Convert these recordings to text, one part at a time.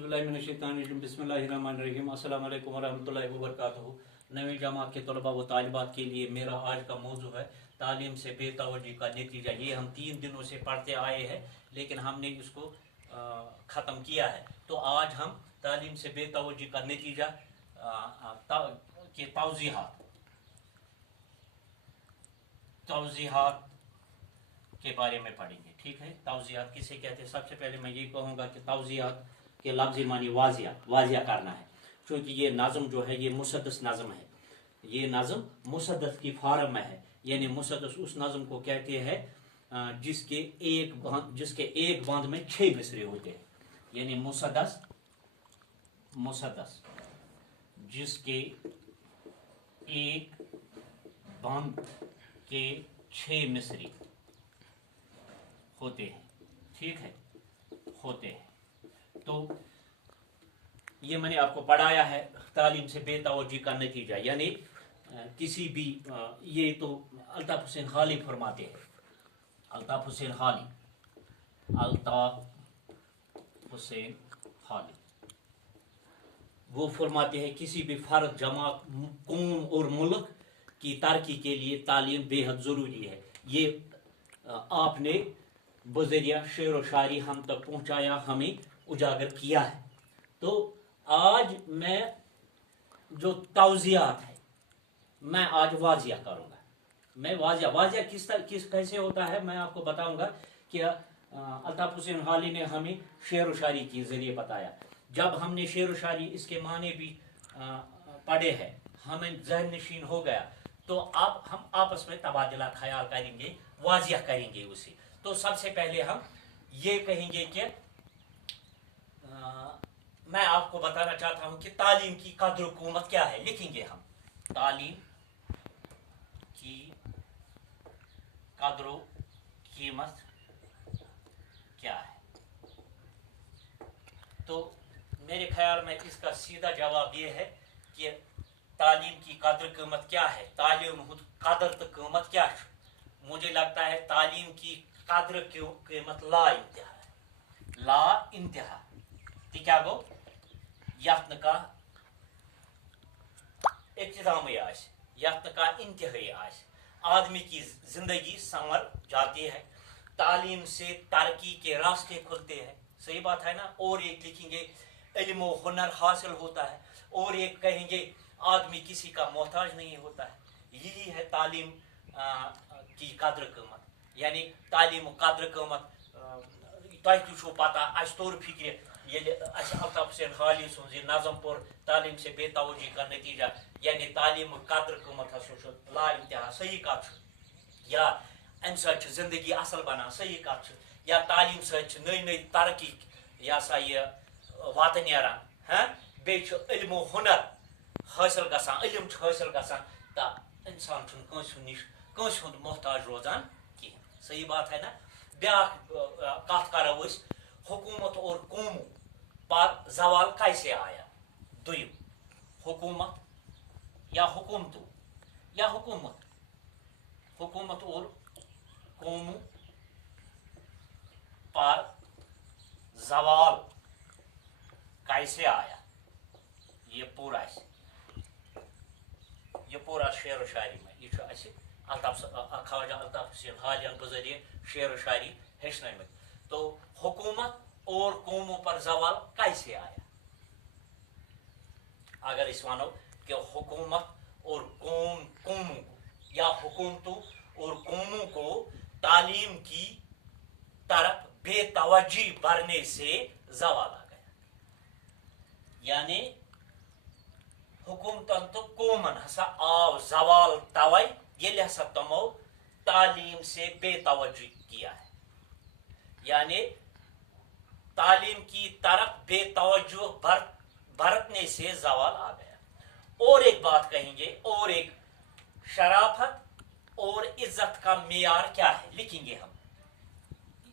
औज़ुबिल्लाहिमिनश्शैतानिर्रजीम बिस्मिल्लाहिर्रहमानिर्रहीम अस्सलामु अलैकुम वरहमतुल्लाहि वबरकातुहू। नवी जमात के तलबा व तालिबात के लिए मेरा आज का मौजू है तालीम से बेतवज्जी का नतीजा। ये हम 3 दिनों से पढ़ते आए हैं लेकिन हमने इसको ख़त्म किया है। तो आज हम तालीम से बेतवज्जी का नतीजा के तौज़ीहात के बारे में पढ़ेंगे। ठीक है, तौज़ीहात किसे कहते हैं? सबसे पहले मैं ये कहूँगा कि तौज़ीहात के लफ्ज़ी मानी वाजिया करना है, क्योंकि ये नज़म जो है ये मुसद्दस नज़म है। ये नज़म मुसद्दस की फार्म में है, यानी मुसद्दस उस नज़म को कहते हैं जिसके एक बांध में 6 मिसरे होते हैं, यानी मुसद्दस जिसके एक बांध के 6 मिसरे होते हैं। ठीक है, होते हैं। तो ये मैंने आपको पढ़ाया है तालीम से बेतवज्जी का नतीजा, यानी किसी भी ये तो अल्ताफ हुसैन हाली फरमाते हैं। अल्ताफ हुसैन हाली वो फरमाते हैं किसी भी फर्द, जमात, कौम और मुल्क की तरक्की के लिए तालीम बेहद ज़रूरी है। ये आपने बज़रिया शेर व शायरी हम तक पहुँचाया, हमें उजागर किया है। तो आज मैं जो तौज़ीहात है मैं आज वाजिया करूँगा। मैं वाजिया किस कैसे होता है मैं आपको बताऊँगा कि अल्ताफ हुसैन हाली ने हमें शेर व शायरी के ज़रिए बताया। जब हमने शेर व शायरी इसके माने भी पढ़े हैं, हमें ज़हन नशीन हो गया, तो अब हम आपस में तबादला ख्याल करेंगे, वाजिया करेंगे उसे। तो सबसे पहले हम ये कहेंगे कि मैं आपको बताना चाहता हूं कि तालीम की कद्र कीमत क्या है। लिखेंगे हम तालीम की कद्र कीमत क्या है। तो मेरे ख्याल में इसका सीधा जवाब ये है कि तालीम की कद्र कीमत क्या है। तालीम कदर तो कीमत क्या है? मुझे लगता है तालीम की कद्र कीमत ला इंतहा क्या गो यत्न का इख्तिताम यत्न का इंतहाई आदमी की जिंदगी संवर जाती है, तालीम से तरक्की के रास्ते खुलते हैं। सही बात है ना। और एक लिखेंगे इल्म व हुनर हासिल होता है, और एक कहेंगे आदमी किसी का मोहताज नहीं होता है। यही है तालीम की कद्र कीमत, यानी तालीम कद्र कीमत। तुम पता अस तोर फिक्र अल्ताफ हुसैन हाली सुन नज़म पोर तालीम से बेतवज्जी का नतीजा, यानी तालीम कद्र कीमत ला इंतहा। सही कथ, या अम जिंदगी असल बनान। सही कथ, या तालीम नई नई तरक्की सा ये वत नेरान। हाँ, बे इल्म व हुनर हासिल गसान, इल्म हासिल गसान, तो इंसान कंस हुंद मोहताज रोजान की। सही बात है ना। ब्या कथ करो हुकूमत और कौम पर जवाल कैसे आया। दुयम हुकूमत या हुकूमतों या हुकूमत और कौम पर जवाल कैसे आया। ये पूरा शेर व शायरी में ये ख्वाजा अल्ताफ हुसैन हालियन गुज़रिए शेर व शायरी हेचने में। तो हुकूमत और कौमों पर जवाल कैसे आया। अगर इस मानो कि हुकूमत और कौमों या हुकूमतों और कौमों को तालीम की तरफ बेतवज्जी बढ़ने से जवाल आ गया, यानी हुकूमतन तो कौमन हसा आव जवाल तवै ये हसा तमो तालीम से बेतवज्जी किया है, यानी तालीम की तरफ बेतवज्जो बरतने से जवाल आ गया। और एक बात कहेंगे, और एक शराफत और इज्जत का मेयार क्या है। लिखेंगे हम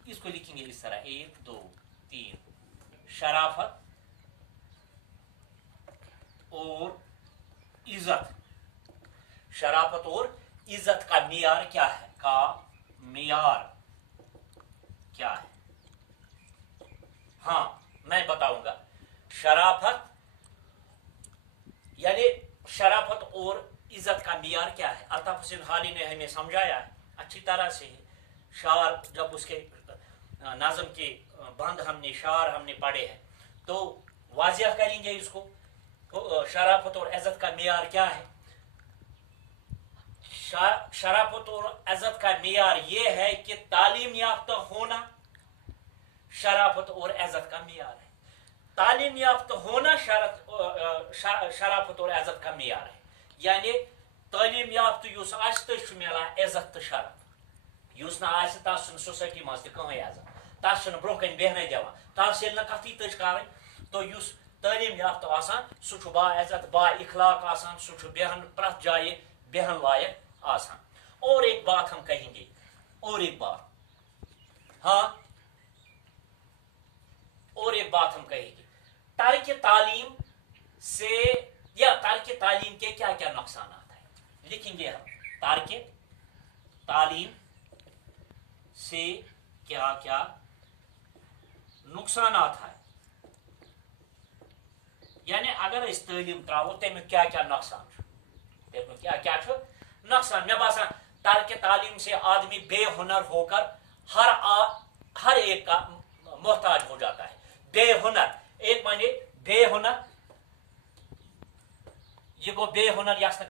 इसको, लिखेंगे इस तरह 1 2 3 शराफत और इज्जत। शराफत और इज्जत का मेयार क्या है, का मेयार क्या है। हाँ, मैं बताऊंगा। शराफत यानी शराफत और इज्जत का मियार क्या है? अल्ताफ हुसैन हाली ने हमें समझाया है अच्छी तरह से। शार जब उसके नाज़म के बंद हमने शार हमने पढ़े हैं तो वाजिया करेंगे इसको। शराफत और इज्जत का मियार क्या है? शराफत और इज्जत का मियार ये है कि तालीम याफ्ता होना शराफत और इज्जत का मियार है। तालीम याफ्ता होना शराफत और इज्जत का मियार है। यानी तालीम याफ्ता युस आस तस मिलान इज्जत तो शरफ, युस ना आस तस सोसाइटी मज त कहीं इज्जत, तस ब्रोह कन बेहन दिवान, तस ये कथी तज कर तो युस तालीम याफ्ता आसान सह बा इज्जत बा इखलाक आसान, सह बेहन प्रथ जाए बेहन लायक आसान। और एक बात हम कहेंगे, और एक बात, हाँ और एक बात हम कहेंगे, तारिक तालीम से या तारिक तालीम के क्या क्या नुकसान है लिखेंगे हम। तारिक तालीम से क्या क्या नुकसान है, यानी अगर इस तालीम त्रो तमिक क्या क्या नुकसान, तमिक क्या क्या नुकसान। मैं बासान तारिक तालीम से आदमी बेहुनर होकर हर एक का मोहताज हो जाता है। बेहुनर, एक माने बेहुनर, ये गो बेहुनर यस